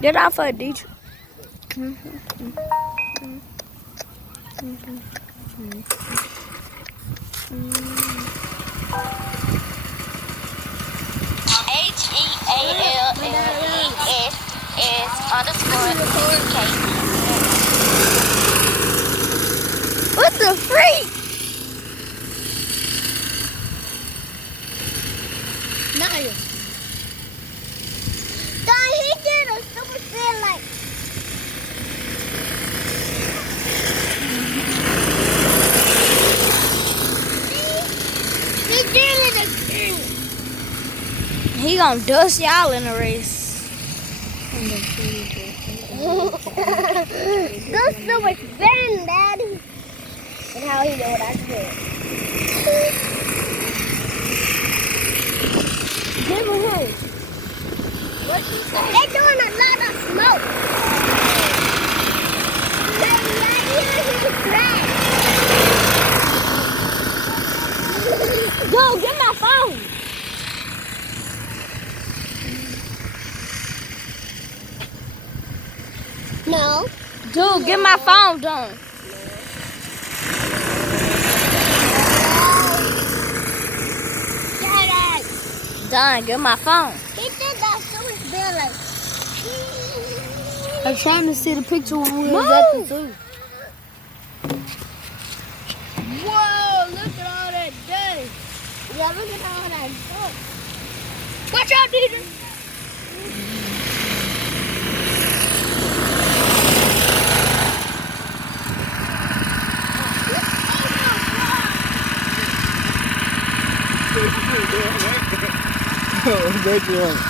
Get off of DJ. HEALLESS_KK. What the freak? Naya. Dad, he did a super spin like. See? He did it again. He gonna dust y'all in the race. Go super spin, Daddy. And how he know what I said. Give him home. What you say? They're doing a lot of smoke. Daddy, right here, he's black. Go, get my phone. No. Dude, get my phone done. Daddy. Done, get my phone. He did that super spin like. I'm trying to see the picture when we was Move. at the zoo. Whoa, look at all that dust. Yeah, look at all that dust. Watch out, DJ. Oh,